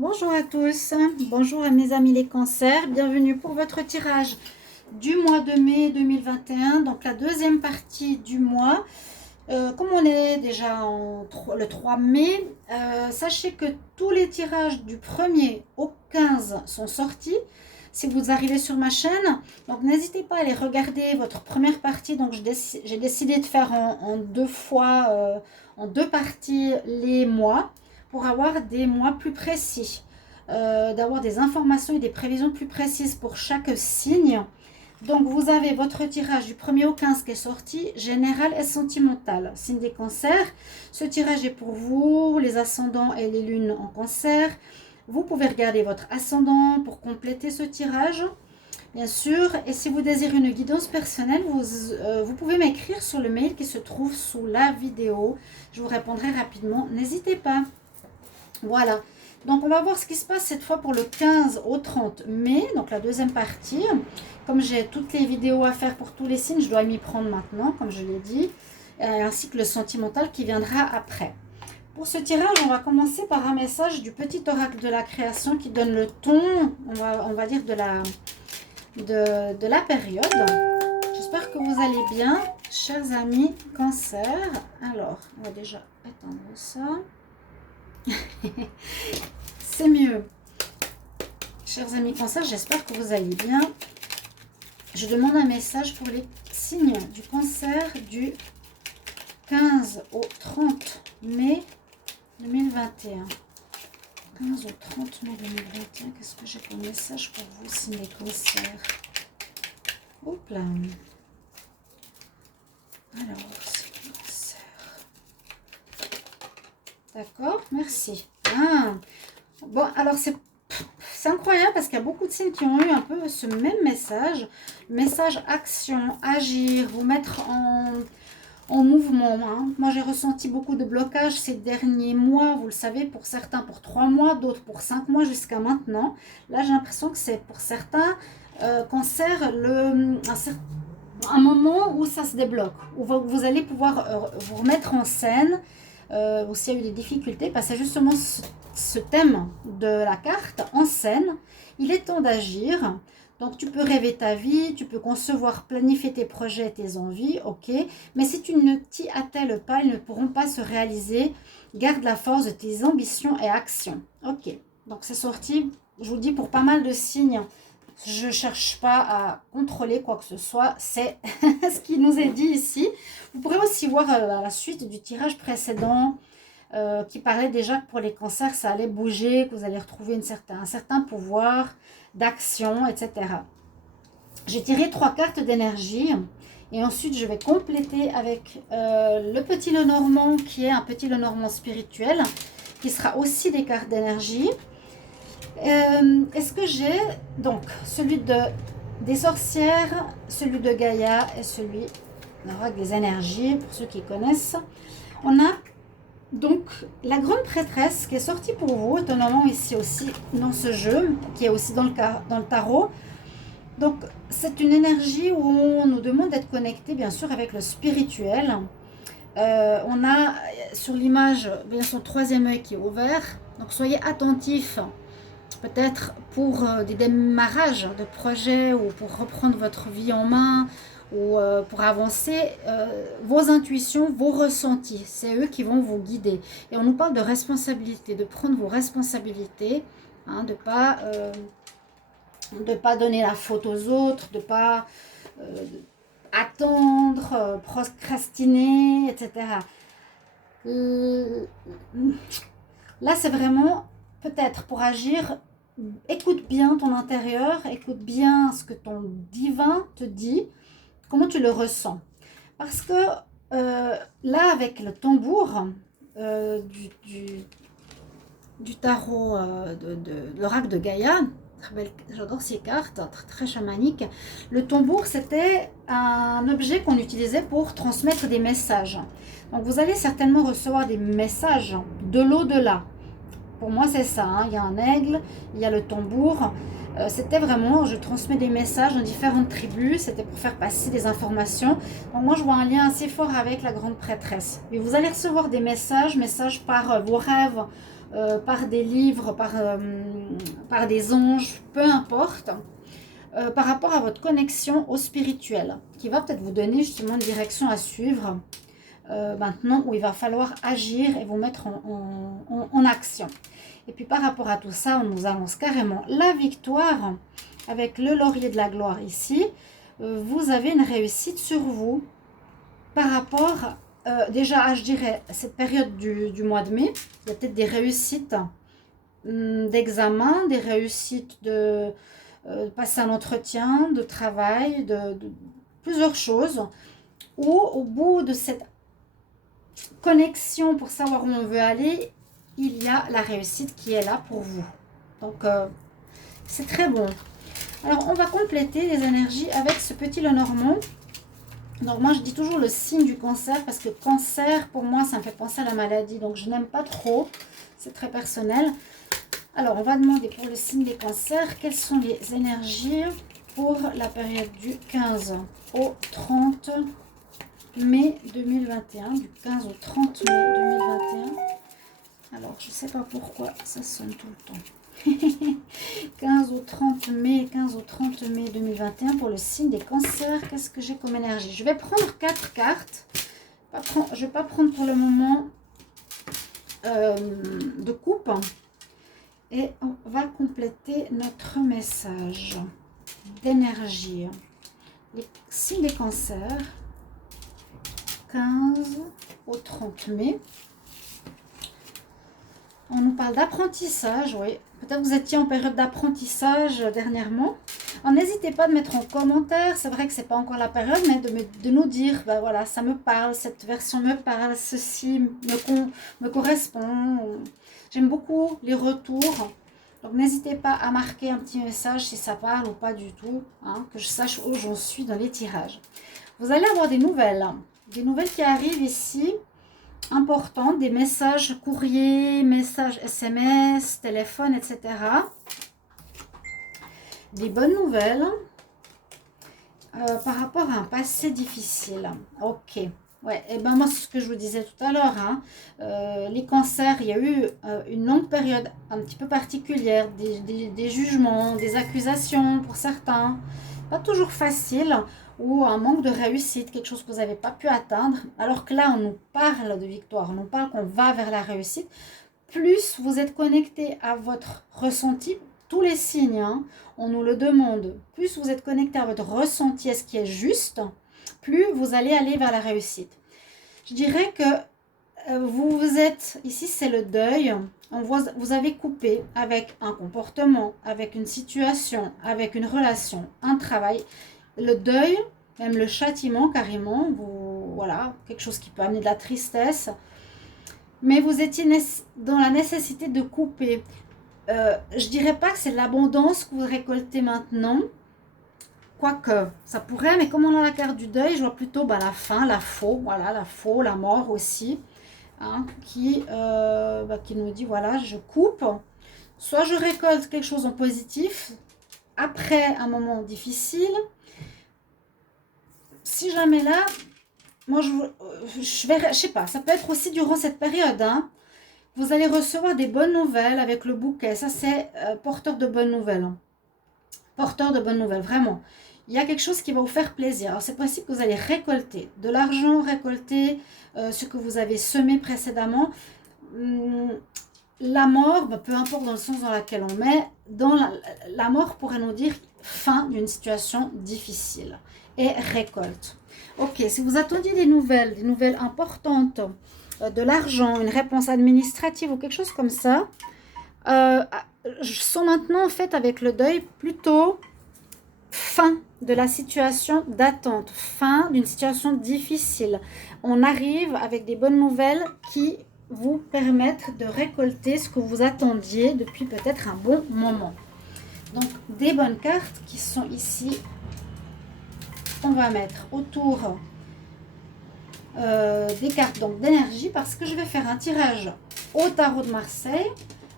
Bonjour à tous, bonjour à mes amis les cancers, bienvenue pour votre tirage du mois de mai 2021, donc la deuxième partie du mois. Comme on est déjà le 3 mai, sachez que tous les tirages du 1er au 15 sont sortis. Si vous arrivez sur ma chaîne, donc n'hésitez pas à aller regarder votre première partie. Donc j'ai décidé de faire en deux fois, en deux parties les mois, pour avoir des mois plus précis, d'avoir des informations et des prévisions plus précises pour chaque signe. Donc vous avez votre tirage du 1er au 15 qui est sorti, général et sentimental, signe des cancers. Ce tirage est pour vous, les ascendants et les lunes en cancer. Vous pouvez regarder votre ascendant pour compléter ce tirage, bien sûr. Et si vous désirez une guidance personnelle, vous pouvez m'écrire sur le mail qui se trouve sous la vidéo. Je vous répondrai rapidement, n'hésitez pas. Voilà, donc on va voir ce qui se passe cette fois pour le 15 au 30 mai, donc la deuxième partie. Comme j'ai toutes les vidéos à faire pour tous les signes, je dois m'y prendre maintenant, comme je l'ai dit, ainsi que le sentimental qui viendra après. Pour ce tirage, on va commencer par un message du petit oracle de la création qui donne le ton, on va dire, de la période. J'espère que vous allez bien, chers amis cancer. Alors, on va déjà éteindre ça. C'est mieux. Chers amis cancer, j'espère que vous allez bien. Je demande un message pour les signes du cancer du 15 au 30 mai 2021. 15 au 30 mai 2021, qu'est-ce que j'ai comme message pour vous, signes des cancers? Hop là. Alors, signes cancer. D'accord, merci. Ah. Bon, alors c'est incroyable parce qu'il y a beaucoup de signes qui ont eu un peu ce même message. Message action, agir, vous mettre en mouvement. Hein. Moi, j'ai ressenti beaucoup de blocages ces derniers mois. Vous le savez, pour certains pour 3 mois, d'autres pour 5 mois jusqu'à maintenant. Là, j'ai l'impression que c'est pour certains cancers un moment où ça se débloque, où vous allez pouvoir vous remettre en scène. Ou s'il y a eu des difficultés, parce que c'est justement ce thème de la carte en scène. Il est temps d'agir. Donc tu peux rêver ta vie, tu peux concevoir, planifier tes projets, tes envies, ok. Mais si tu ne t'y attelles pas, ils ne pourront pas se réaliser. Garde la force de tes ambitions et actions. Ok, donc c'est sorti, je vous le dis, pour pas mal de signes. Je ne cherche pas à contrôler quoi que ce soit, c'est ce qui nous est dit ici. Vous pourrez aussi voir à la suite du tirage précédent qui parlait déjà que pour les cancers, ça allait bouger, que vous allez retrouver un certain pouvoir d'action, etc. J'ai tiré 3 cartes d'énergie et ensuite je vais compléter avec le petit Lenormand qui est un petit Lenormand spirituel qui sera aussi des cartes d'énergie. Est-ce que j'ai donc celui des sorcières, celui de Gaïa et celui des énergies, pour ceux qui connaissent. On a donc la grande prêtresse qui est sortie pour vous, étonnamment ici aussi dans ce jeu, qui est aussi dans le tarot. Donc c'est une énergie où on nous demande d'être connecté bien sûr avec le spirituel. On a sur l'image bien son troisième œil qui est ouvert, donc soyez attentifs. Peut-être pour des démarrages de projets ou pour reprendre votre vie en main ou pour avancer, vos intuitions, vos ressentis, c'est eux qui vont vous guider. Et on nous parle de responsabilité, de prendre vos responsabilités, hein, de pas donner la faute aux autres, de ne pas attendre, procrastiner, etc. Là, c'est vraiment peut-être pour agir. Écoute bien ton intérieur, écoute bien ce que ton divin te dit, comment tu le ressens. Parce que là, avec le tambour du tarot de l'oracle de Gaïa, j'adore ces cartes, très chamaniques. Le tambour, c'était un objet qu'on utilisait pour transmettre des messages. Donc vous allez certainement recevoir des messages de l'au-delà. Pour moi, c'est ça. Hein. Il y a un aigle, il y a le tambour. C'était vraiment, je transmets des messages dans différentes tribus. C'était pour faire passer des informations. Donc moi, je vois un lien assez fort avec la grande prêtresse. Et vous allez recevoir des messages par vos rêves, par des livres, par des anges, peu importe, par rapport à votre connexion au spirituel, qui va peut-être vous donner justement une direction à suivre maintenant, où il va falloir agir et vous mettre en action. Et puis par rapport à tout ça, on nous annonce carrément la victoire avec le laurier de la gloire ici. Vous avez une réussite sur vous par rapport déjà, je dirais, cette période du mois de mai. Il y a peut-être des réussites d'examen, des réussites de passer un entretien, de travail, de plusieurs choses, où au bout de cette connexion pour savoir où on veut aller, il y a la réussite qui est là pour vous. Donc, c'est très bon. Alors, on va compléter les énergies avec ce petit Lenormand. Donc, moi, je dis toujours le signe du cancer parce que cancer, pour moi, ça me fait penser à la maladie. Donc, je n'aime pas trop. C'est très personnel. Alors, on va demander pour le signe des cancers, quelles sont les énergies pour la période du 15 au 30 mai 2021. Du 15 au 30 mai 2021. Alors, je ne sais pas pourquoi ça sonne tout le temps. 15 au 30 mai 2021 pour le signe des cancers. Qu'est-ce que j'ai comme énergie? Je vais prendre 4 cartes. Je ne vais pas prendre pour le moment de coupe. Et on va compléter notre message d'énergie. Les signes des cancers. 15 au 30 mai. On nous parle d'apprentissage, oui. Peut-être vous étiez en période d'apprentissage dernièrement. Alors, n'hésitez pas de mettre en commentaire. C'est vrai que ce n'est pas encore la période, mais de nous dire, ben voilà, ça me parle, cette version me parle, ceci me correspond. J'aime beaucoup les retours. Donc, n'hésitez pas à marquer un petit message si ça parle ou pas du tout, hein, que je sache où j'en suis dans les tirages. Vous allez avoir des nouvelles qui arrivent ici. Importantes, des messages courriers, messages SMS, téléphone, etc. Des bonnes nouvelles par rapport à un passé difficile. Ok. Ouais, et ben moi, c'est ce que je vous disais tout à l'heure. Hein. Les cancers, il y a eu une longue période un petit peu particulière, des jugements, des accusations pour certains. Pas toujours facile, ou un manque de réussite, quelque chose que vous n'avez pas pu atteindre. Alors que là, on nous parle de victoire, on nous parle qu'on va vers la réussite. Plus vous êtes connecté à votre ressenti, tous les signes, hein, on nous le demande. Plus vous êtes connecté à votre ressenti, à ce qui est juste, plus vous allez aller vers la réussite. Je dirais que vous êtes, ici c'est le deuil, vous avez coupé avec un comportement, avec une situation, avec une relation, un travail. Le deuil, même le châtiment carrément, voilà, quelque chose qui peut amener de la tristesse. Mais vous étiez dans la nécessité de couper. Je dirais pas que c'est l'abondance que vous récoltez maintenant. Quoique, ça pourrait, mais comme on a la carte du deuil, je vois plutôt la fin, la faux, voilà, la faux, la mort aussi, hein, qui nous dit, voilà, je coupe. Soit je récolte quelque chose en positif, après un moment difficile. Si jamais là, moi je verrai, je sais pas, ça peut être aussi durant cette période, hein, vous allez recevoir des bonnes nouvelles avec le bouquet. Ça c'est porteur de bonnes nouvelles, hein. Porteur de bonnes nouvelles, vraiment. Il y a quelque chose qui va vous faire plaisir. Alors c'est possible que vous allez récolter de l'argent, récolter ce que vous avez semé précédemment. La mort, peu importe dans le sens dans lequel on met, dans la mort pourrait nous dire fin d'une situation difficile et récolte. Ok, si vous attendiez des nouvelles importantes, de l'argent, une réponse administrative ou quelque chose comme ça, je sens maintenant en fait avec le deuil plutôt fin de la situation d'attente, fin d'une situation difficile. On arrive avec des bonnes nouvelles qui vous permettent de récolter ce que vous attendiez depuis peut-être un bon moment. Donc des bonnes cartes qui sont ici. On va mettre autour des cartes donc d'énergie parce que je vais faire un tirage au tarot de Marseille,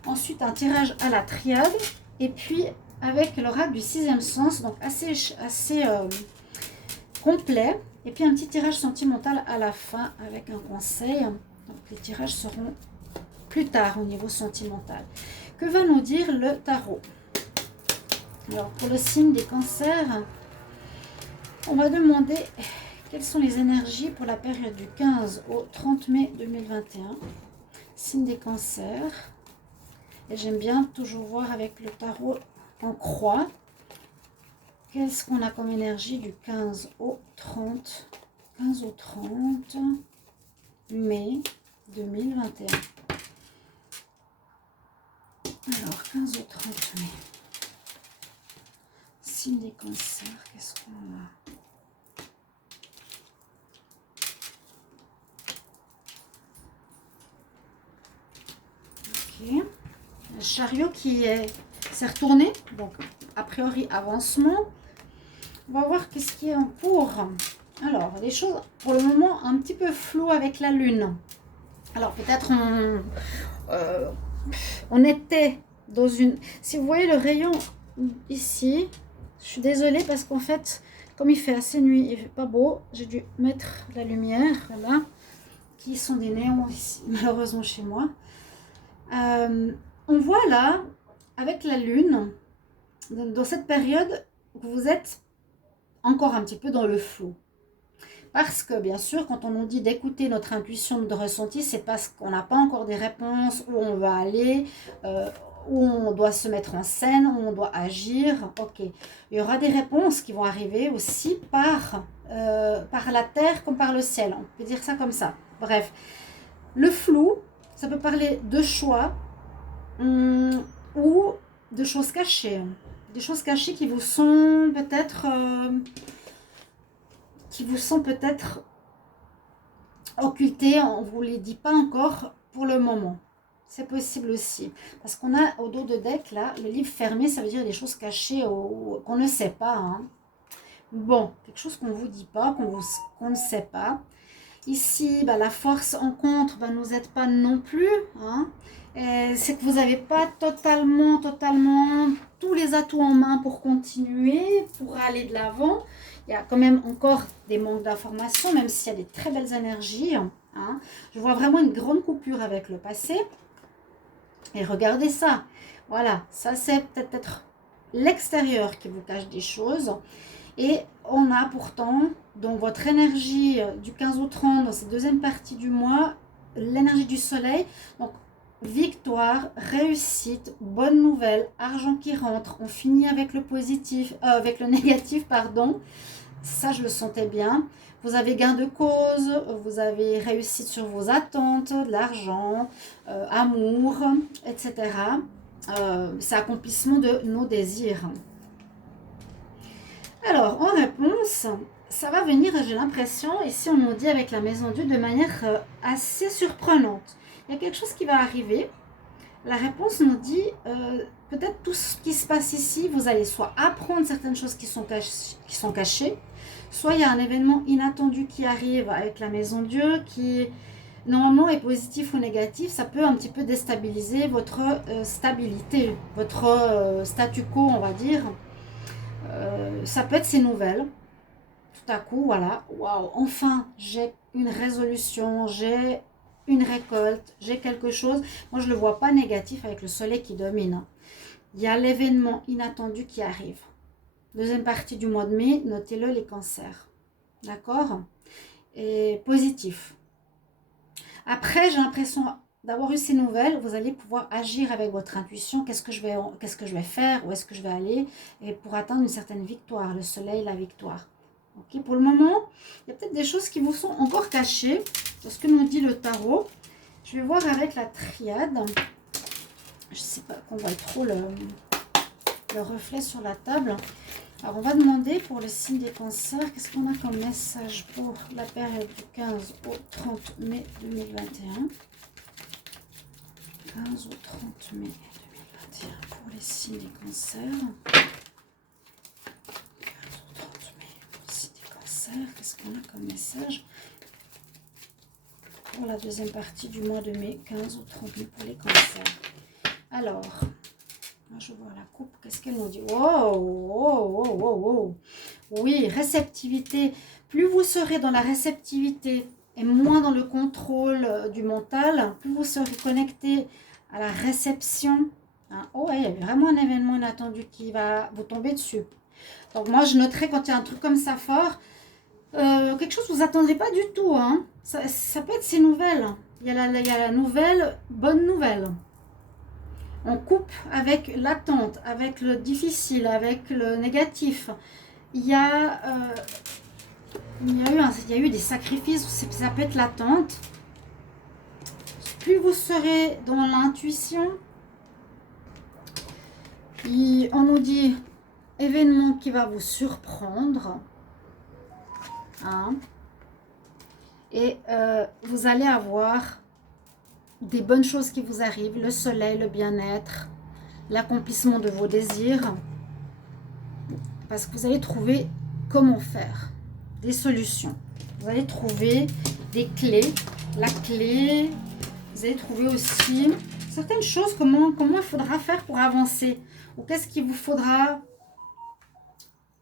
ensuite un tirage à la triade et puis avec l'oracle du sixième sens, donc assez complet, et puis un petit tirage sentimental à la fin avec un conseil. Donc les tirages seront plus tard au niveau sentimental. Que va nous dire le tarot? Alors, pour le signe des cancers, on va demander quelles sont les énergies pour la période du 15 au 30 mai 2021. Signe des cancers. Et j'aime bien toujours voir avec le tarot en croix. Qu'est-ce qu'on a comme énergie du 15 au 30 mai 2021. Alors, 15 au 30 mai. Signe des cancers, qu'est-ce qu'on a? Ok. Le chariot qui s'est retourné. Donc, a priori, avancement. On va voir qu'est-ce qui est en cours. Alors, les choses, pour le moment, un petit peu floues avec la lune. Alors, peut-être on était dans une... Si vous voyez le rayon ici, je suis désolée parce qu'en fait, comme il fait assez nuit, il fait pas beau, j'ai dû mettre la lumière, là, qui sont des néons ici, malheureusement chez moi. On voit là, avec la lune, dans cette période, vous êtes encore un petit peu dans le flou. Parce que, bien sûr, quand on nous dit d'écouter notre intuition de ressenti, c'est parce qu'on n'a pas encore des réponses, où on va aller, où on doit se mettre en scène, où on doit agir. Ok. Il y aura des réponses qui vont arriver aussi par la terre comme par le ciel. On peut dire ça comme ça. Bref. Le flou, ça peut parler de choix ou de choses cachées. Des choses cachées qui vous sont peut-être... occultées, on ne vous les dit pas encore pour le moment. C'est possible aussi. Parce qu'on a au dos de deck, là, le livre fermé, ça veut dire des choses cachées qu'on ne sait pas. Hein. Bon, quelque chose qu'on ne vous dit pas, qu'on ne sait pas. Ici, bah, la force en contre ne nous aide pas non plus. Hein. C'est que vous n'avez pas totalement tous les atouts en main pour continuer, pour aller de l'avant. Il y a quand même encore des manques d'informations, même s'il y a des très belles énergies. Hein. Je vois vraiment une grande coupure avec le passé. Et regardez ça. Voilà, ça c'est peut-être l'extérieur qui vous cache des choses. Et on a pourtant, donc votre énergie du 15 au 30, dans cette deuxième partie du mois, l'énergie du soleil. Donc, victoire, réussite, bonne nouvelle, argent qui rentre. On finit avec le positif, avec le négatif, pardon. Ça, je le sentais bien. Vous avez gain de cause, vous avez réussite sur vos attentes, de l'argent, amour, etc. C'est accomplissement de nos désirs. Alors, en réponse, ça va venir, j'ai l'impression, ici on nous dit avec la maison Dieu, de manière assez surprenante. Il y a quelque chose qui va arriver. La réponse nous dit, peut-être tout ce qui se passe ici, vous allez soit apprendre certaines choses qui sont cachées, soit il y a un événement inattendu qui arrive avec la maison Dieu, qui normalement est positif ou négatif, ça peut un petit peu déstabiliser votre stabilité, votre statu quo, on va dire. Ça peut être ces nouvelles. Tout à coup, voilà, waouh, enfin, j'ai une résolution, j'ai une récolte, j'ai quelque chose. Moi, je ne le vois pas négatif avec le soleil qui domine. Il y a l'événement inattendu qui arrive. Deuxième partie du mois de mai, notez-le, les cancers. D'accord? Et positif. Après, j'ai l'impression d'avoir eu ces nouvelles, vous allez pouvoir agir avec votre intuition. Qu'est-ce que je vais faire? Où est-ce que je vais aller? Et pour atteindre une certaine victoire, le soleil, la victoire. Ok, pour le moment, il y a peut-être des choses qui vous sont encore cachées. C'est ce que nous dit le tarot. Je vais voir avec la triade. Je ne sais pas qu'on voit trop le reflet sur la table. Alors, on va demander pour le signe des cancers, qu'est-ce qu'on a comme message pour la période du 15 au 30 mai 2021. 15 au 30 mai 2021 pour les signes des cancers. 15 au 30 mai pour les signes des cancers. Qu'est-ce qu'on a comme message pour la deuxième partie du mois de mai, 15 au 30 mai pour les cancers. Alors, je vois la coupe, qu'est-ce qu'elle nous dit? Wow, wow, wow, wow, wow. Oui, réceptivité. Plus vous serez dans la réceptivité et moins dans le contrôle du mental, plus vous serez connecté à la réception. Hein. Oh ouais, il y a vraiment un événement inattendu qui va vous tomber dessus. Donc moi, je noterai quand il y a un truc comme ça fort, quelque chose que vous n'attendrez pas du tout. Hein. Ça peut être ces nouvelles. Il y a la nouvelle, bonne nouvelle. On coupe avec l'attente, avec le difficile, avec le négatif. Il y a eu des sacrifices, ça peut être l'attente. Plus vous serez dans l'intuition, on nous dit événement qui va vous surprendre. Hein, et vous allez avoir des bonnes choses qui vous arrivent, le soleil, le bien-être, l'accomplissement de vos désirs, parce que vous allez trouver comment faire, des solutions. Vous allez trouver des clés, la clé, vous allez trouver aussi certaines choses, comment il faudra faire pour avancer, ou qu'est-ce qu'il vous faudra...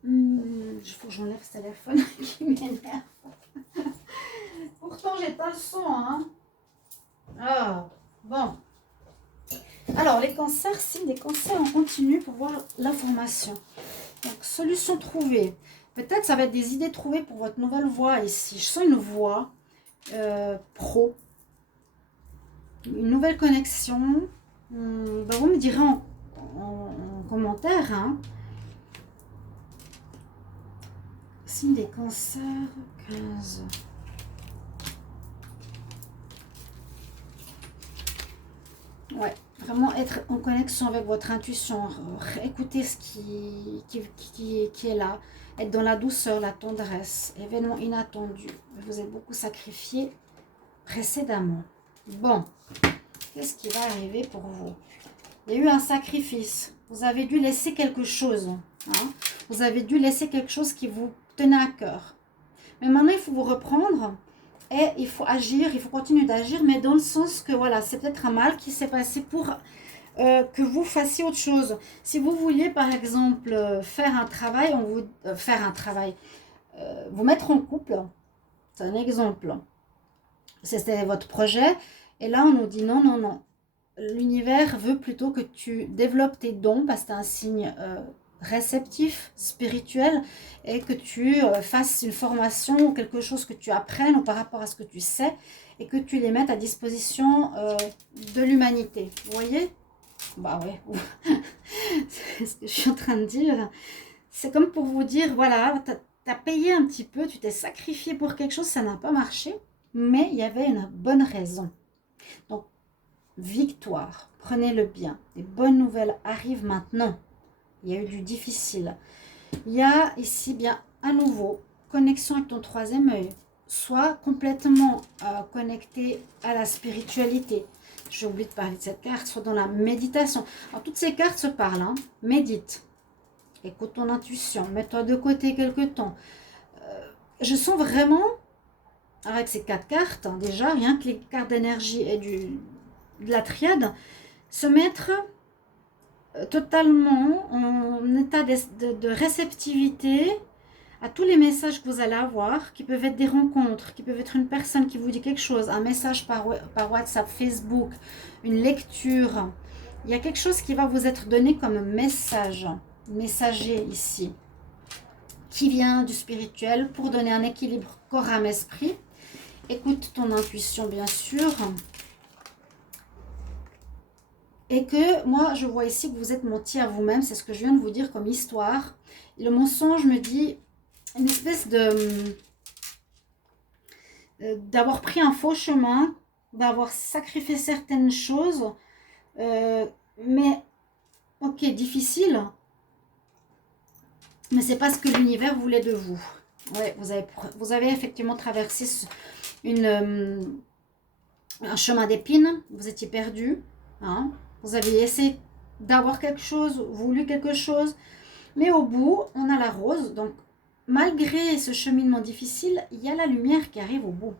Il faut que j'enlève ce téléphone qui m'énerve. Pourtant, j'éteins le son, hein. Ah, bon. Alors, les cancers, signe des cancers, on continue pour voir l'information. Donc, solution trouvée. Peut-être ça va être des idées trouvées pour votre nouvelle voie ici. Je sens une voie pro. Une nouvelle connexion. Ben, vous me direz en commentaire, hein. Signe des cancers, 15. Ouais, vraiment être en connexion avec votre intuition, écouter ce qui est là, être dans la douceur, la tendresse, événement inattendu. Vous êtes beaucoup sacrifié précédemment. Bon, qu'est-ce qui va arriver pour vous? Il y a eu un sacrifice. Vous avez dû laisser quelque chose. Hein? Vous avez dû laisser quelque chose qui vous tenait à cœur. Mais maintenant, il faut vous reprendre. Et il faut agir, il faut continuer d'agir, mais dans le sens que voilà, c'est peut-être un mal qui s'est passé pour que vous fassiez autre chose. Si vous vouliez par exemple faire un travail, vous mettre en couple, c'est un exemple. C'était votre projet, et là on nous dit non, non, non. L'univers veut plutôt que tu développes tes dons, parce que c'est un signe réceptif, spirituel, et que tu fasses une formation ou quelque chose que tu apprennes ou par rapport à ce que tu sais et que tu les mettes à disposition de l'humanité. Vous voyez? Bah ouais, c'est ce que je suis en train de dire. C'est comme pour vous dire, voilà, tu as payé un petit peu, tu t'es sacrifié pour quelque chose, ça n'a pas marché, mais il y avait une bonne raison. Donc, victoire, prenez le bien. Les bonnes nouvelles arrivent maintenant. Il y a eu du difficile. Il y a ici bien à nouveau connexion avec ton troisième œil. Soit complètement connecté à la spiritualité. J'ai oublié de parler de cette carte. Soit dans la méditation. Alors toutes ces cartes se parlent. Hein. Médite. Écoute ton intuition. Mets-toi de côté quelque temps. Je sens vraiment, avec ces 4 cartes, hein, déjà, rien que les cartes d'énergie et de la triade, se mettre totalement en état de réceptivité à tous les messages que vous allez avoir, qui peuvent être des rencontres, qui peuvent être une personne qui vous dit quelque chose, un message par WhatsApp, Facebook, une lecture. Il y a quelque chose qui va vous être donné comme message, messager ici, qui vient du spirituel pour donner un équilibre corps, âme, esprit. Écoute ton intuition, bien sûr. Et que moi, je vois ici que vous êtes menti à vous-même. C'est ce que je viens de vous dire comme histoire. Et le mensonge me dit une espèce d'avoir pris un faux chemin, d'avoir sacrifié certaines choses. Mais, ok, difficile. Mais c'est pas ce que l'univers voulait de vous. Ouais, vous avez effectivement traversé un chemin d'épines. Vous étiez perdu. Hein. Vous avez essayé d'avoir quelque chose, voulu quelque chose, mais au bout, on a la rose. Donc, malgré ce cheminement difficile, il y a la lumière qui arrive au bout.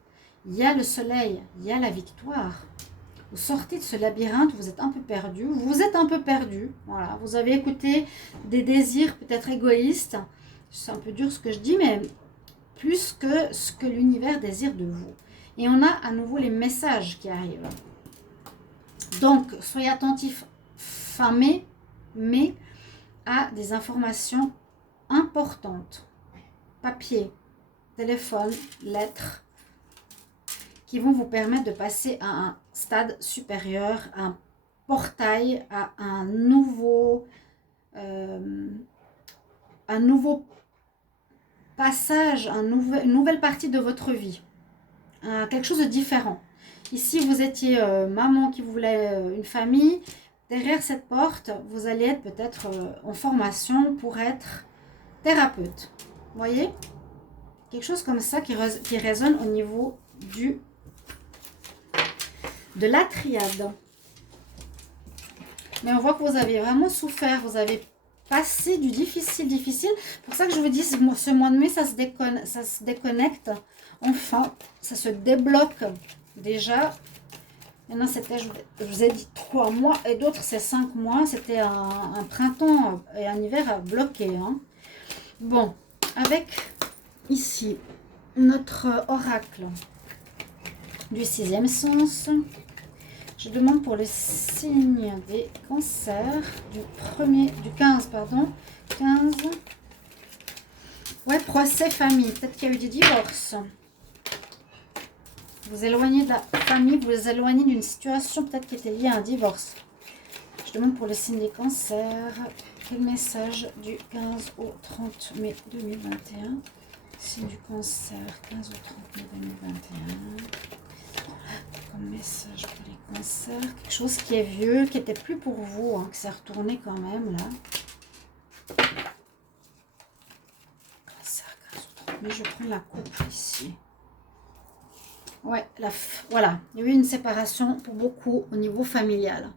Il y a le soleil, il y a la victoire. Vous sortez de ce labyrinthe, vous êtes un peu perdu. Vous êtes un peu perdu. Voilà, vous avez écouté des désirs peut-être égoïstes. C'est un peu dur ce que je dis, mais plus que ce que l'univers désire de vous. Et on a à nouveau les messages qui arrivent. Donc, soyez attentifs fin mai, à des informations importantes. Papier, téléphone, lettres, qui vont vous permettre de passer à un stade supérieur, à un portail, à un nouveau passage, une nouvelle partie de votre vie, quelque chose de différent. Ici, vous étiez maman qui voulait une famille. Derrière cette porte, vous allez être peut-être en formation pour être thérapeute. Vous voyez? Quelque chose comme ça qui résonne au niveau de la triade. Mais on voit que vous avez vraiment souffert, vous avez passé du difficile. Pour ça que je vous dis, ce mois de mai, ça se déconnecte. Enfin, ça se débloque déjà. Il y en a, c'était, je vous ai dit 3 mois, et d'autres, c'est 5 mois. C'était un printemps et un hiver bloqué. Hein. Bon, avec ici notre oracle du 6e sens. Je demande pour le signe des cancers du 15, pardon. 15. Ouais, procès famille. Peut-être qu'il y a eu des divorces. Vous éloignez de la famille, vous vous éloignez d'une situation peut-être qui était liée à un divorce. Je demande pour le signe des cancers. Quel message du 15 au 30 mai 2021? Signe du cancer, 15 au 30 mai 2021. Comme message pour les cancers. Quelque chose qui est vieux, qui n'était plus pour vous, hein, que c'est retourné quand même là. Cancer, 15 au 30 mai, je prends la coupe ici. Ouais, voilà, il y a eu une séparation pour beaucoup au niveau familial.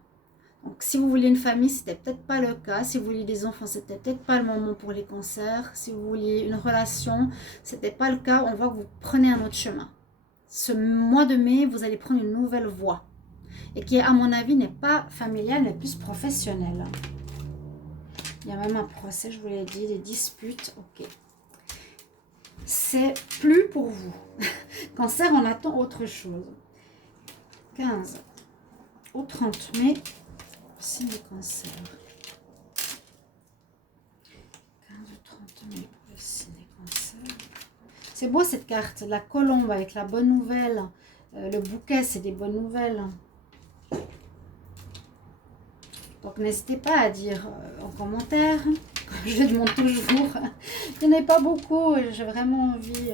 Donc, si vous vouliez une famille, c'était peut-être pas le cas. Si vous vouliez des enfants, c'était peut-être pas le moment pour les cancers. Si vous vouliez une relation, c'était pas le cas. On voit que vous prenez un autre chemin. Ce mois de mai, vous allez prendre une nouvelle voie. Et qui, à mon avis, n'est pas familiale, mais plus professionnelle. Il y a même un procès, je vous l'ai dit, des disputes. Ok. C'est plus pour vous. Cancer, on attend autre chose. 15 au 30 mai, signe du cancer. 15 au 30 mai pour le signe des cancers. C'est beau cette carte, la colombe avec la bonne nouvelle. Le bouquet, c'est des bonnes nouvelles. Donc n'hésitez pas à dire en commentaire, comme je demande toujours. Il n'y en a pas beaucoup, j'ai vraiment envie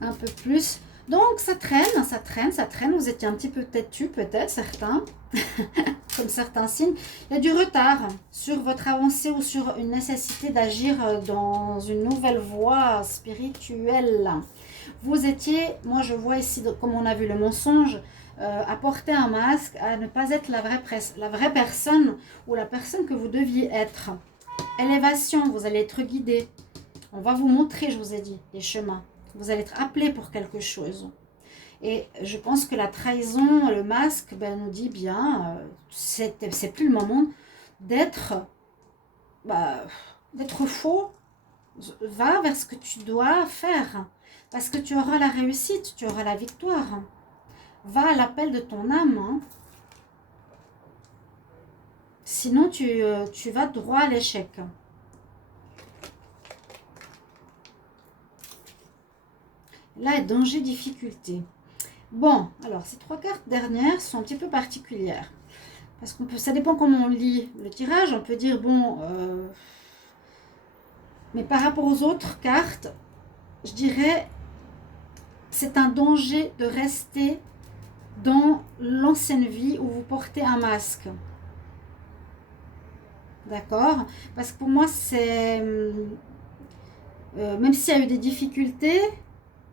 un peu plus. Donc ça traîne. Vous étiez un petit peu têtu peut-être, certains, comme certains signes. Il y a du retard sur votre avancée ou sur une nécessité d'agir dans une nouvelle voie spirituelle. Vous étiez, moi je vois ici, comme on a vu le mensonge, à porter un masque, à ne pas être la vraie personne ou la personne que vous deviez être. Élévation, vous allez être guidé. On va vous montrer, je vous ai dit, les chemins. Vous allez être appelé pour quelque chose. Et je pense que la trahison, le masque, nous dit bien, c'est plus le moment d'être faux. Va vers ce que tu dois faire. Parce que tu auras la réussite, tu auras la victoire. Va à l'appel de ton âme. Hein. Sinon, tu vas droit à l'échec. Là, danger, difficulté. Bon, alors, ces 3 cartes dernières sont un petit peu particulières. Parce ça dépend comment on lit le tirage. On peut dire, bon... mais par rapport aux autres cartes, je dirais, c'est un danger de rester dans l'ancienne vie où vous portez un masque. D'accord? Parce que pour moi, c'est... même s'il y a eu des difficultés...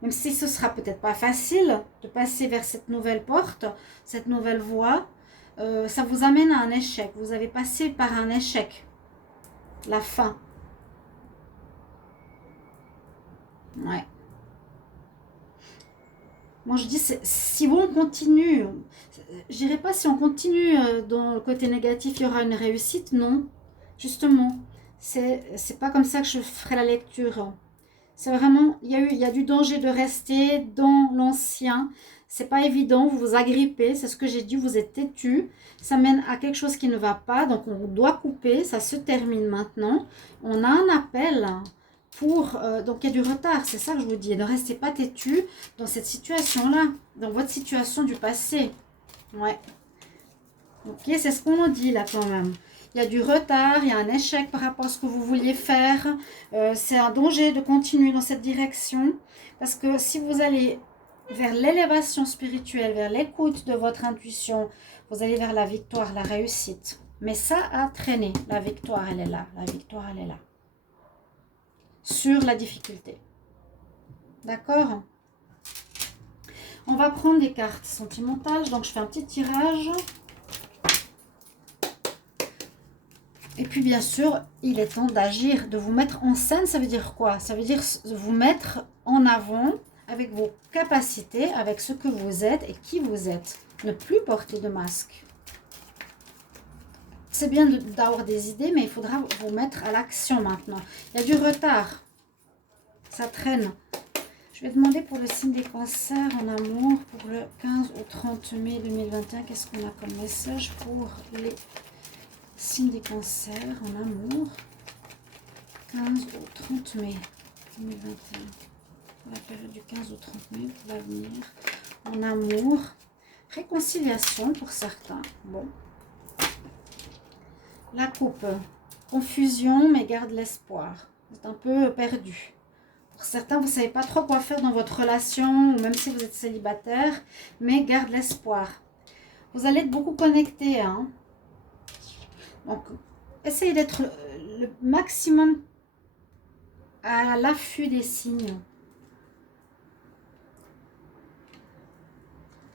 Même si ce sera peut-être pas facile de passer vers cette nouvelle porte, cette nouvelle voie, ça vous amène à un échec. Vous avez passé par un échec. La fin. Ouais. Moi je dis, si on continue, je dirais pas si on continue dans le côté négatif, il y aura une réussite. Non, justement. C'est pas comme ça que je ferai la lecture. C'est vraiment, il y a du danger de rester dans l'ancien. C'est pas évident, vous vous agrippez, c'est ce que j'ai dit, vous êtes têtu. Ça mène à quelque chose qui ne va pas, donc on doit couper, ça se termine maintenant. On a un appel pour, donc il y a du retard, c'est ça que je vous dis. Ne restez pas têtu dans cette situation-là, dans votre situation du passé. Ouais. Ok, c'est ce qu'on en dit là quand même. Il y a du retard, il y a un échec par rapport à ce que vous vouliez faire. C'est un danger de continuer dans cette direction. Parce que si vous allez vers l'élévation spirituelle, vers l'écoute de votre intuition, vous allez vers la victoire, la réussite. Mais ça a traîné. La victoire, elle est là. La victoire, elle est là. Sur la difficulté. D'accord? On va prendre des cartes sentimentales. Donc, je fais un petit tirage. Et puis, bien sûr, il est temps d'agir, de vous mettre en scène. Ça veut dire quoi? Ça veut dire vous mettre en avant avec vos capacités, avec ce que vous êtes et qui vous êtes. Ne plus porter de masque. C'est bien d'avoir des idées, mais il faudra vous mettre à l'action maintenant. Il y a du retard. Ça traîne. Je vais demander pour le signe des cancers en amour pour le 15 au 30 mai 2021. Qu'est-ce qu'on a comme message pour les signes des cancers en amour 15 au 30 mai 2021. Pour la période du 15 au 30 mai pour l'avenir. En amour. Réconciliation pour certains. Bon. La coupe. Confusion, mais garde l'espoir. Vous êtes un peu perdu. Pour certains, vous ne savez pas trop quoi faire dans votre relation, ou même si vous êtes célibataire, mais garde l'espoir. Vous allez être beaucoup connecté. Hein. Donc, essayez d'être le maximum à l'affût des signes.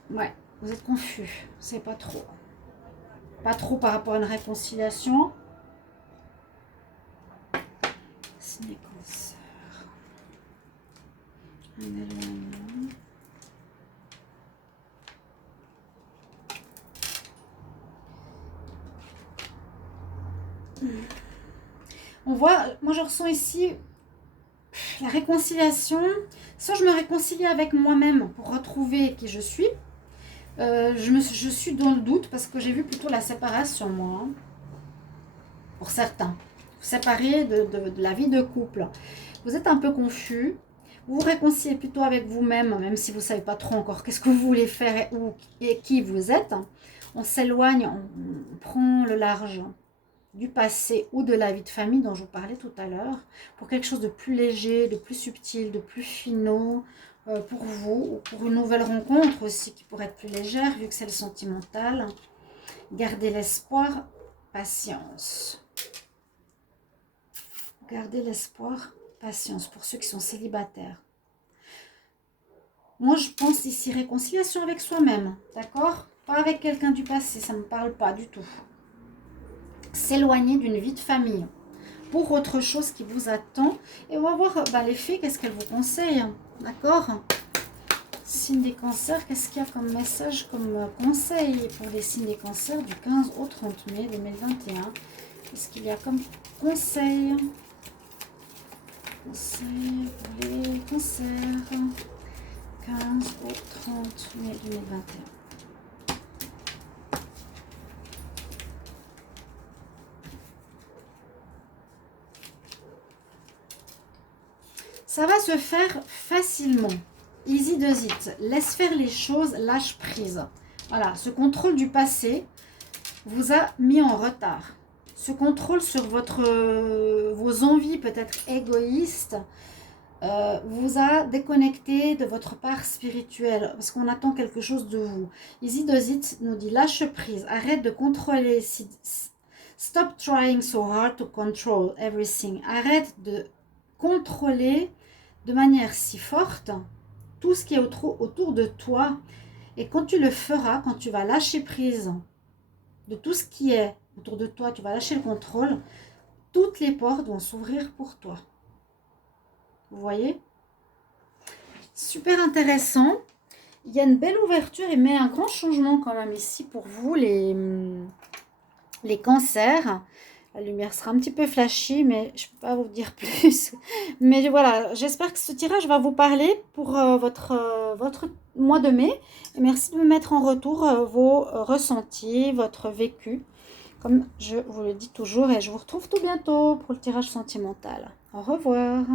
Ouais, vous êtes confus. Vous ne savez pas trop. Pas trop par rapport à une réconciliation. Signe des cancers. Un éloignement. On voit, moi je ressens ici la réconciliation. Soit je me réconcilie avec moi-même pour retrouver qui je suis. Je suis dans le doute parce que j'ai vu plutôt la séparation, moi. Hein. Pour certains. Vous séparez de la vie de couple. Vous êtes un peu confus. Vous vous réconciliez plutôt avec vous-même, même si vous ne savez pas trop encore qu'est-ce que vous voulez faire et qui vous êtes. On s'éloigne, on prend le large du passé ou de la vie de famille dont je vous parlais tout à l'heure, pour quelque chose de plus léger, de plus subtil, de plus finaux pour vous, ou pour une nouvelle rencontre aussi qui pourrait être plus légère, vu que c'est le sentimental. Gardez l'espoir, patience. Gardez l'espoir, patience, pour ceux qui sont célibataires. Moi, je pense ici réconciliation avec soi-même, d'accord? Pas avec quelqu'un du passé, ça ne me parle pas du tout. S'éloigner d'une vie de famille pour autre chose qui vous attend. Et on va voir les fées, qu'est-ce qu'elles vous conseillent. D'accord? Signe des cancers, qu'est-ce qu'il y a comme message, comme conseil pour les signes des cancers du 15 au 30 mai 2021? Qu'est-ce qu'il y a comme conseil? Conseil pour les cancers 15 au 30 mai 2021. Ça va se faire facilement. Easy does it. Laisse faire les choses, lâche prise. Voilà, ce contrôle du passé vous a mis en retard. Ce contrôle sur vos envies peut-être égoïstes vous a déconnecté de votre part spirituelle parce qu'on attend quelque chose de vous. Easy does it nous dit lâche prise, arrête de contrôler. Stop trying so hard to control everything. Arrête de contrôler de manière si forte tout ce qui est autour de toi. Et quand tu le feras, quand tu vas lâcher prise de tout ce qui est autour de toi, tu vas lâcher le contrôle, toutes les portes vont s'ouvrir pour toi. Vous voyez? Super intéressant. Il y a une belle ouverture, mais un grand changement quand même ici pour vous, les cancers. La lumière sera un petit peu flashy, mais je ne peux pas vous dire plus. Mais voilà, j'espère que ce tirage va vous parler pour votre mois de mai. Et merci de me mettre en retour vos ressentis, votre vécu. Comme je vous le dis toujours, et je vous retrouve tout bientôt pour le tirage sentimental. Au revoir.